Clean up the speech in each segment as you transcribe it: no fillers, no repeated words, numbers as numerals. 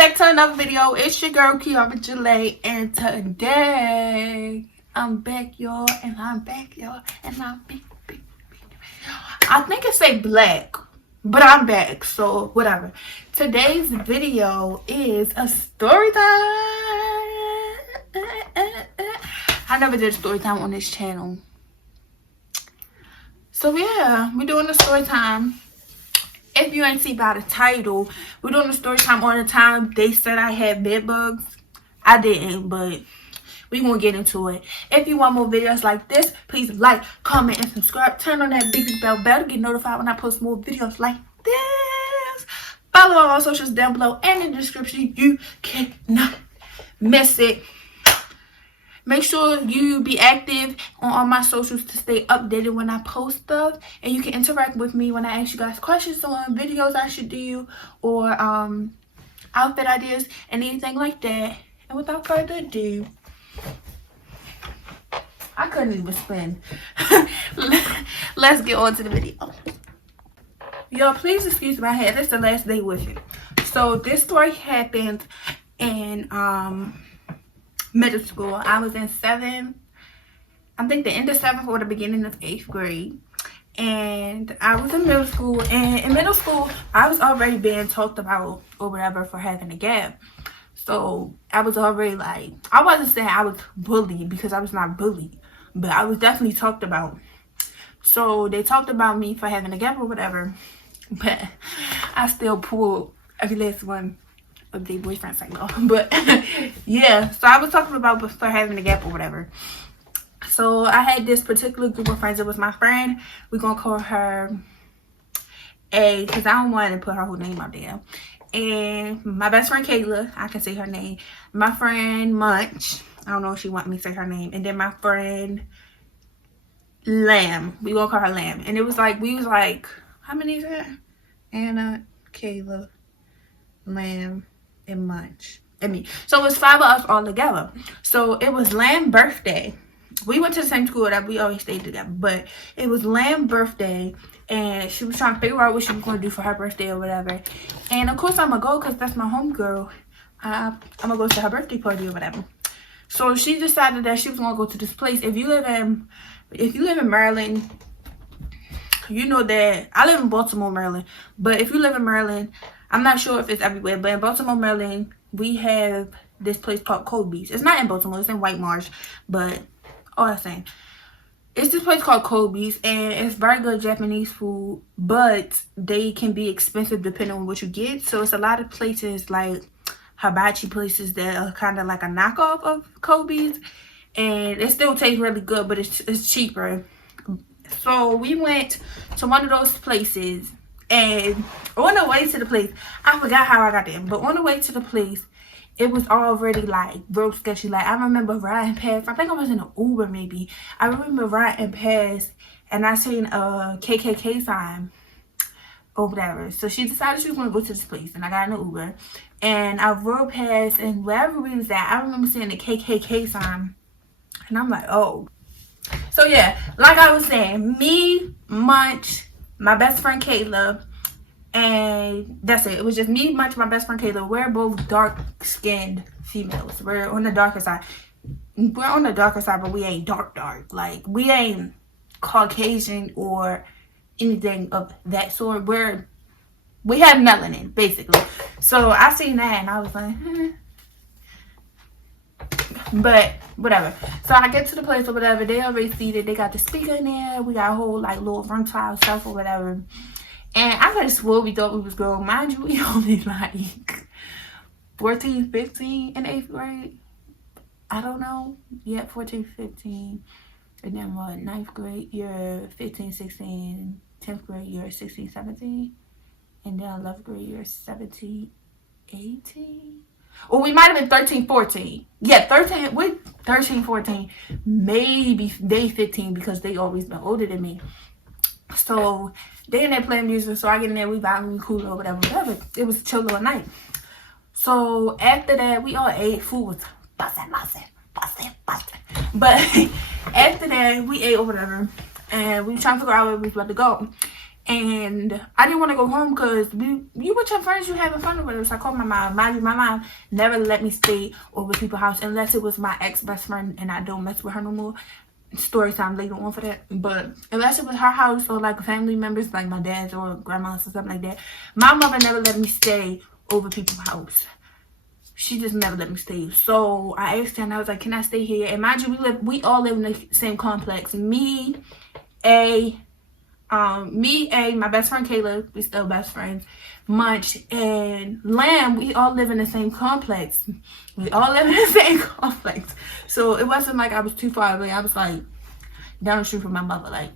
back to another video. It's your girl Kiara Jalay, and today I'm back, y'all, and I'm back, y'all, and I'm back. I think it say black, but I'm back, so whatever. Today's video is a story time. I never did a story time on this channel, so yeah, we're doing a story time. If you ain't see by the title, we're doing a story time on the time they said I had bedbugs. I didn't, but we're going to get into it. If you want more videos like this, please like, comment, and subscribe. Turn on that big bell to get notified when I post more videos like this. Follow all our socials down below and in the description. You cannot miss it. Make sure you be active on all my socials to stay updated when I post stuff. And you can interact with me when I ask you guys questions on videos I should do or outfit ideas and anything like that. And without further ado, I couldn't even spin. Let's get on to the video. Y'all, please excuse my hair. This is the last day with it. So this story happened in middle school. I was in 7th, I think the end of 7th or the beginning of 8th grade, and I was in middle school. And in middle school I was already being talked about or whatever for having a gap. So I was already like, I wasn't saying I was bullied because I was not bullied, but I was definitely talked about. So they talked about me for having a gap or whatever, but I still pulled every last one of their boyfriends, I know. But yeah, so I was talking about for having a gap or whatever. So I had this particular group of friends. It was my friend, we're gonna call her A because I don't want to put her whole name out there, and my best friend Kayla, I can say her name, my friend Munch, I don't know if she want me to say her name, and then my friend Lamb, we gonna call her Lamb. And it was like, we was like, how many is that? Anna, Kayla, Lamb, and Munch, and me. So it was 5 of us all together. So it was Lamb's birthday. We went to the same school that we always stayed together, but it was Lamb's birthday, and she was trying to figure out what she was going to do for her birthday or whatever. And of course I'm gonna go because that's my homegirl. I'm gonna go to her birthday party or whatever. So she decided that she was gonna go to this place. If you live in Maryland, you know that I live in Baltimore, Maryland. But if you live in Maryland, I'm not sure if it's everywhere, but in Baltimore, Maryland, we have this place called Kobe's. It's not in Baltimore, it's in White Marsh, but all I'm saying, it's this place called Kobe's, and it's very good Japanese food, but they can be expensive depending on what you get. So it's a lot of places like hibachi places that are kind of like a knockoff of Kobe's, and it still tastes really good, but it's cheaper. So we went to one of those places, and on the way to the place, I forgot how I got there, but on the way to the place, it was already like real sketchy. Like I remember riding past, I think I was in an Uber maybe. I remember riding past and I seen a KKK sign or whatever. So she decided she was gonna go to this place, and I got in an Uber and I rode past, and wherever we was at, I remember seeing the KKK sign, and I'm like, oh. So yeah, like I was saying, me, Munch, my best friend Kayla, and that's it. It was just me, Munch, my best friend Kayla. We're both dark-skinned females. We're on the darker side. We're on the darker side, but we ain't dark. Like, we ain't Caucasian or anything of that sort. We have melanin, basically. So I seen that, and I was like, But whatever. So I get to the place or whatever. They already seated. They got the speaker in there. We got a whole like little room tile stuff or whatever. And I could have swore we thought we was girl. Mind you, we only like 14, 15 in 8th grade. I don't know. Yeah, 14, 15. And then what? 9th grade, you're 15, 16. 10th grade, you're 16, 17. And then 11th grade, you're 17, 18. Or we might have been 13, 14. Yeah, 13, 14. Maybe they 15 because they always been older than me. So they in there playing music, so I get in there, we vibing, we cool or whatever. It was a chill little night. So after that, we all ate. Food was busting. But after that, we ate or whatever, and we were trying to figure out where we was about to go. And I didn't want to go home because you with your friends, you having fun or whatever. So I called my mom. Mind you, my mom never let me stay over people's house unless it was my ex-best friend and I don't mess with her no more. Story time later on for that. But unless it was her house or like family members like my dad's or grandma's or something like that, my mother never let me stay over people's house. She just never let me stay. So I asked her and I was like, can I stay here? And mind you, we all live in the same complex. Me, my best friend Kayla, we still best friends, Munch, and Lamb, we all live in the same complex. So it wasn't like I was too far away. I was like down the street from my mother, like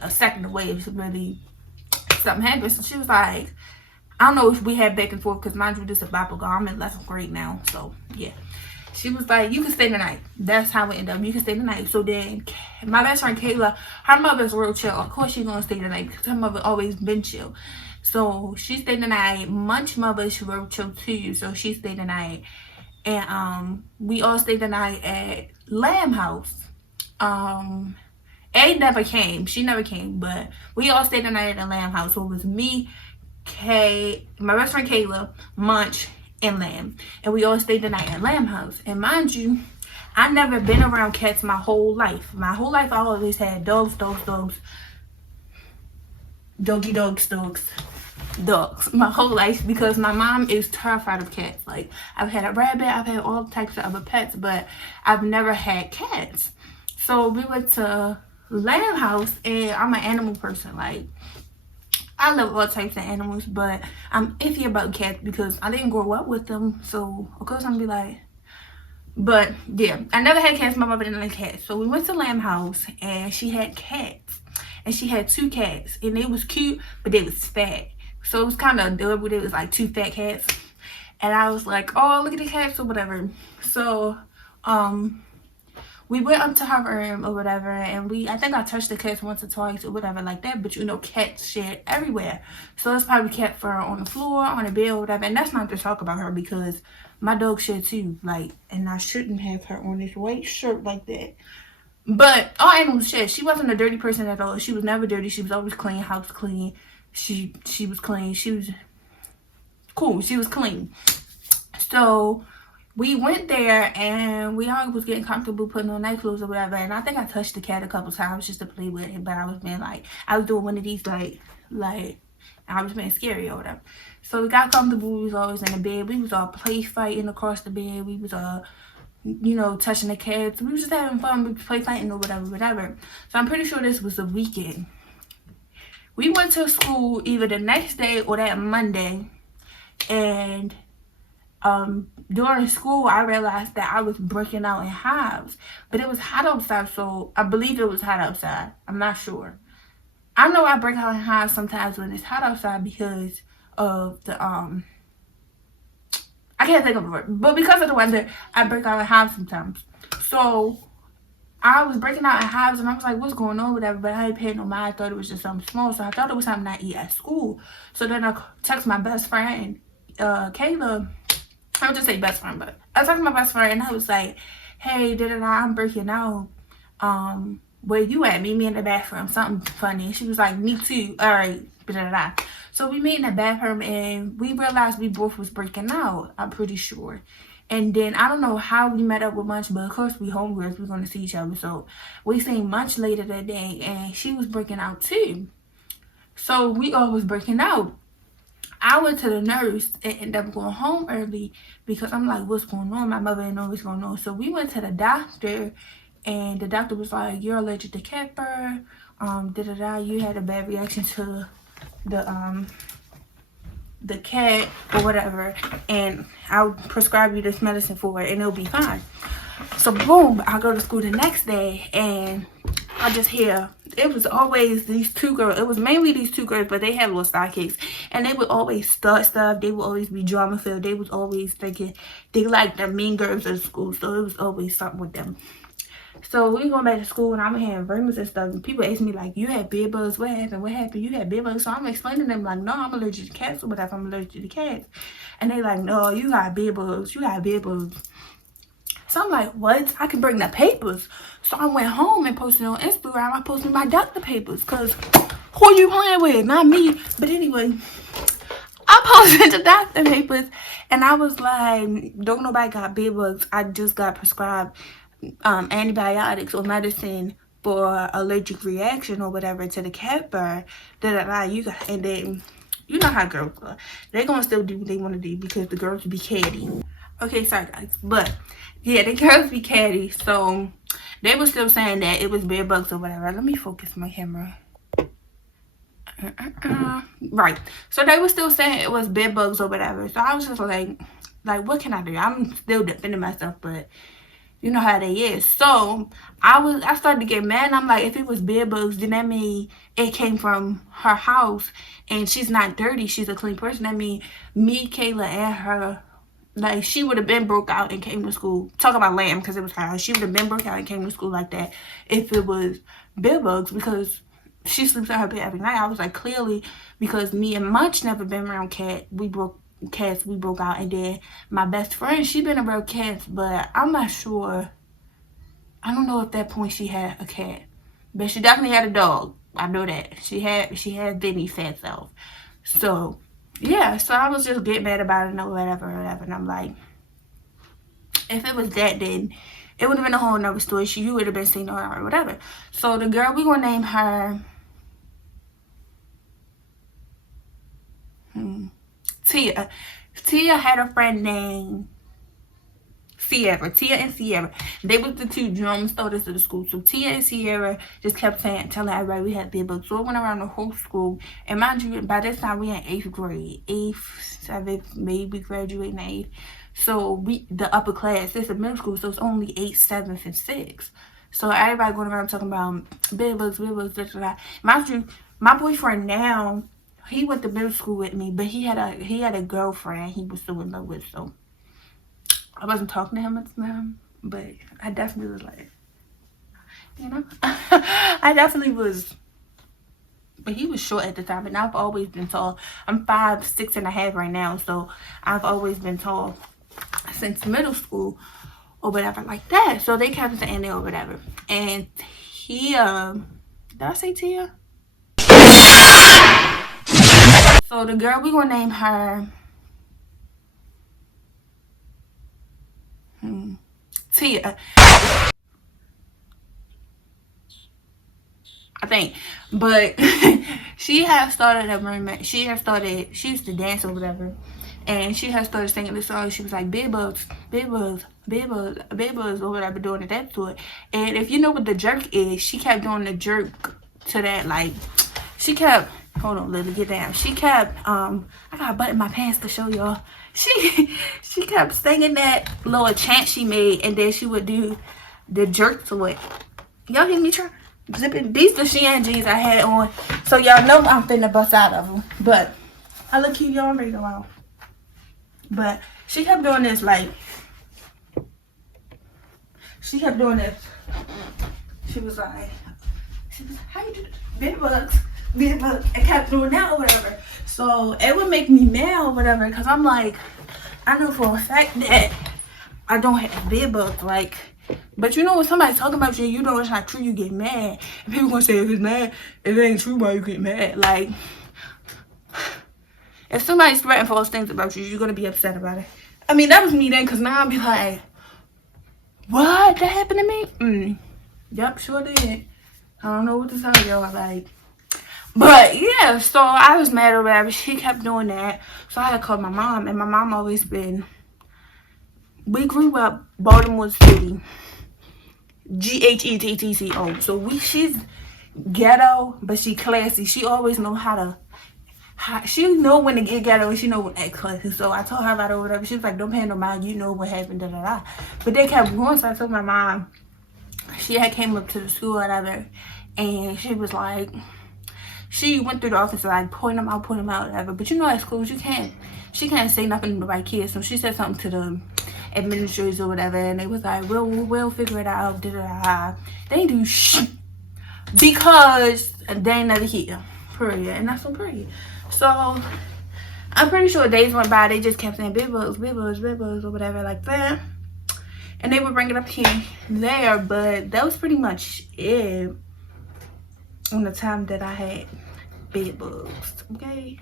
a second away if really something happened. So she was like, I don't know if we had back and forth because mind you, this is a Bible girl. I'm in 11th grade now, so yeah. She was like, you can stay the night. That's how it ended up. You can stay the night. So then my best friend Kayla, her mother's real chill. Of course she's gonna stay the night because her mother always been chill. So she stayed the night. Munch mother's real chill too. So she stayed the night. And we all stayed the night at Lamb house. A never came. She never came. But we all stayed the night at the Lamb house. So it was me, Kay, my best friend Kayla, Munch, and Lamb, and we all stayed the night at Lamb house. And mind you, I never been around cats my whole life. I always had dogs, doggy dogs, dogs my whole life because my mom is terrified of cats. Like, I've had a rabbit, I've had all types of other pets, but I've never had cats. So we went to Lamb house, and I'm an animal person. Like, I love all types of animals, but I'm iffy about cats because I didn't grow up with them. So, of course, I'm going to be like... But, yeah. I never had cats. My mother didn't like cats. So, we went to Lamb house, and she had cats. And she had 2 cats. And they was cute, but they was fat. So, it was kind of adorable. They was like 2 fat cats. And I was like, oh, look at the cats or whatever. So, we went up to her room or whatever, and I think I touched the cats once or twice or whatever like that, but you know, cats shed everywhere. So it's probably cat fur on the floor, on the bed or whatever, and that's not to talk about her because my dog shed too, like, and I shouldn't have her on this white shirt like that. But all animals shed. She wasn't a dirty person at all. She was never dirty. She was always clean, house clean. She was clean. She was cool. She was clean. So we went there and we all was getting comfortable putting on night clothes or whatever. And I think I touched the cat a couple times just to play with it. But I was being like, I was doing one of these like I was being scary or whatever. So we got comfortable. We was always in the bed. We was all play fighting across the bed. We was you know, touching the cats. We was just having fun. We was play fighting or whatever. So I'm pretty sure this was the weekend. We went to school either the next day or that Monday. And during school I realized that I was breaking out in hives, but it was hot outside, so I believe it was hot outside. I'm not sure. I know I break out in hives sometimes when it's hot outside because of the I can't think of the word, but because of the weather I break out in hives sometimes. So I was breaking out in hives and I was like, what's going on, whatever, but I ain't paying no mind. I thought it was just something small, so I thought it was something I eat at school. So then I text my best friend Kayla. I would just say best friend, but I talked to my best friend and I was like, hey, I'm breaking out. Where you at? Meet me in the bathroom. Something funny. And she was like, me too. All right. So we meet in the bathroom and we realized we both was breaking out. I'm pretty sure. And then I don't know how we met up with Munch, but of course we homegirls. We're going to see each other. So we seen Munch later that day and she was breaking out too. So we all was breaking out. I went to the nurse and ended up going home early because I'm like, what's going on? My mother didn't know what's going on. So we went to the doctor and the doctor was like, you're allergic to cat fur. You had a bad reaction to the cat or whatever. And I'll prescribe you this medicine for it and it'll be fine. So boom, I go to school the next day and I just hear, it was always these 2 girls. It was mainly these 2 girls, but they had little sidekicks. And they would always start stuff. They would always be drama filled. They was always thinking they like the mean girls at school. So it was always something with them. So we going back to school and I'm hearing rumors and stuff. And people ask me like, you had bedbugs. What happened? What happened? You had bedbugs. So I'm explaining to them like, no, I'm allergic to cats or whatever. I'm allergic to cats. And they like, no, you got bedbugs. You got bedbugs. So I'm like, what? I can bring the papers. So I went home and posted on Instagram. I posted my doctor papers because Who are you playing with? Not me. But anyway, I posted the doctor papers and I was like, don't nobody got bedbugs. I just got prescribed antibiotics or medicine for allergic reaction or whatever to the cat fur. You got, and then you know how girls are. They're gonna still do what they want to do because the girls be catty. Okay, sorry guys, but yeah, the girls be catty. So they were still saying that it was bedbugs or whatever. Let me focus my camera. Right. So they were still saying it was bedbugs or whatever. So I was just like, what can I do? I'm still defending myself, but you know how they is. So I started to get mad. I'm like, if it was bedbugs, then that mean it came from her house and she's not dirty. She's a clean person. That mean me, Kayla, and her, like, she would have been broke out and came to school. Talk about Lamb, because it was her. She would have been broke out and came to school like that if it was bedbugs, because she sleeps in her bed every night. I was like, clearly, because me and Munch never been around cats, we broke out. And then my best friend, she been around cats, but I'm not sure. I don't know if at that point she had a cat, but she definitely had a dog. I know that she had Vinny fat self. So yeah, so I was just getting mad about it and whatever. And I'm like, if it was that, then it would have been a whole nother story. You would have been seeing her or whatever. So the girl, we gonna name her Tia. Tia had a friend named Sierra. Tia and Sierra. They was the two drum starters of the school. So Tia and Sierra just kept telling everybody we had bedbugs. So it went around the whole school. And mind you, by this time we in 8th grade. 8th, 7th, maybe graduating 8th. So the upper class, it's a middle school, so it's only 8th, 7th, and 6th. So everybody going around talking about bedbugs, da. Mind you, my boyfriend now, he went to middle school with me, but he had a girlfriend he was so in love with, so I wasn't talking to him at the time, but I definitely was like, you know, I definitely was, but he was short at the time, and I've always been tall. I'm 5'6.5" right now, so I've always been tall since middle school or whatever like that. So they kept saying it or whatever. And Tia, did I say Tia? So the girl, we gonna name her Tia, I think. But she had started a mermaid. She used to dance or whatever. And she had started singing this song. She was like, bedbugs, bedbugs, bedbugs, bedbugs, or whatever, doing it that to it. And if you know what the jerk is, she kept doing the jerk to that. Like, she kept, hold on, let me get down. She kept, I got a button in my pants to show y'all. She kept singing that little chant she made, and then she would do the jerk to it. Y'all hear me try? Zipping. These the Shein jeans I had on, so y'all know I'm finna bust out of them. But I look cute, y'all ready to go. But she kept doing this, like, she kept doing this. She was like, how you do this? Bedbugs, bedbugs, and kept doing that or whatever. So it would make me mad or whatever, because I'm like, I know for a fact that I don't have bedbugs, like, but you know when somebody's talking about you, you know it's not true, you get mad. And people gonna say, if it's mad, if it ain't true, why you get mad? Like, if somebody's spreading false things about you, you're going to be upset about it. I mean, that was me then, because now I'll be like, what? That happened to me? Yep, sure did. I don't know what to tell y'all, like. But, yeah, so I was mad or whatever. She kept doing that. So I had to call my mom, and my mom always been, we grew up Baltimore City. Ghetto. So she's ghetto, but she classy. She always know how to, she know when to get ghetto and she know when to act classy. So I told her about it or whatever. She was like, don't pay no mind, you know what happened, da da da. But they kept going, so I told my mom. She had came up to the school or whatever, and she was like, she went through the office like, point them out, whatever. But you know at school, she can't say nothing to the right kids. So she said something to the administrators or whatever, and they was like, we'll figure it out, da da da. They ain't do shit because they ain't never here, period. And that's so period. So I'm pretty sure days went by, they just kept saying bedbugs, bedbugs, bedbugs, or whatever like that. And they would bring it up here and there, but that was pretty much it on the time that I had Bedbugs. Okay,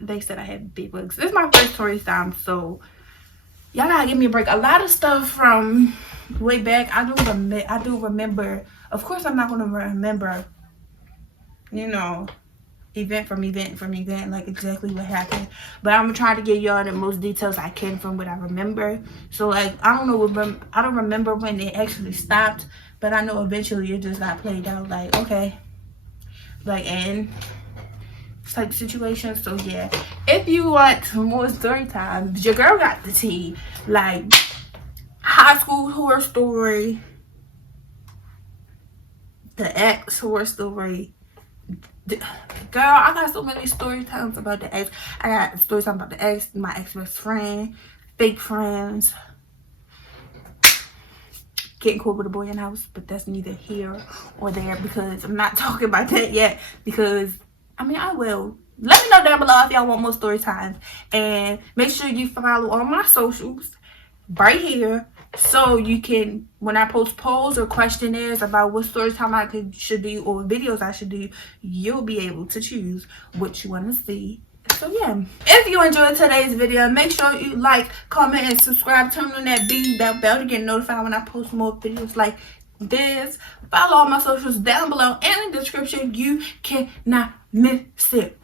they said I had bedbugs. This is my first story time, so y'all gotta give me a break. A lot of stuff from way back I do remember. Of course, I'm not gonna remember, you know, event from event, like exactly what happened, but I'm gonna try to give y'all the most details I can from what I remember. So like, I don't remember when it actually stopped, but I know eventually it just got played out. Like, okay, like, and type situation. So yeah, if you want more story time, your girl got the tea. Like, high school horror story, the ex horror story. Girl, I got so many story times about the ex. I got story time about the ex, my ex best friend, fake friends, getting cool with a boy in the house, but that's neither here or there because I'm not talking about that yet. Because I mean, I will. Let me know down below if y'all want more story times, and make sure you follow all my socials right here, so you can, when I post polls or questionnaires about what story time should do or videos I should do, you'll be able to choose what you want to see. So yeah, if you enjoyed today's video, make sure you like, comment, and subscribe. Turn on that bell to get notified when I post more videos like this. Follow all my socials down below and in the description. You cannot miss it.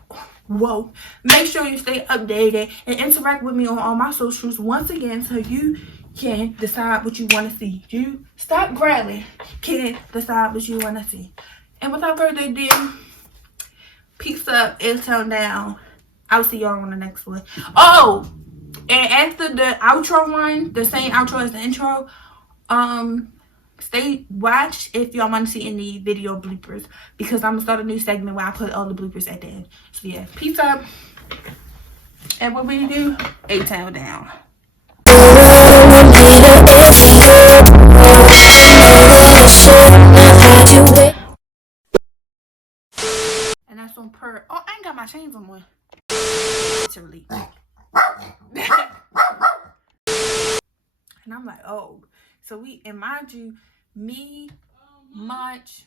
Whoa, make sure you stay updated and interact with me on all my socials once again, so you can decide what you want to see. You stop grabbing, can decide what you want to see. And without further ado, peace up and tone down. I'll see y'all on the next one. Oh, and after the outro one, the same outro as the intro, watch if y'all want to see any video bloopers, because I'm gonna start a new segment where I put all the bloopers at the end. So yeah, peace up, and what we do, A-Town down. And that's on per. Oh, I ain't got my chains on one. Literally. And I'm like, oh, so and mind you, me, Munch,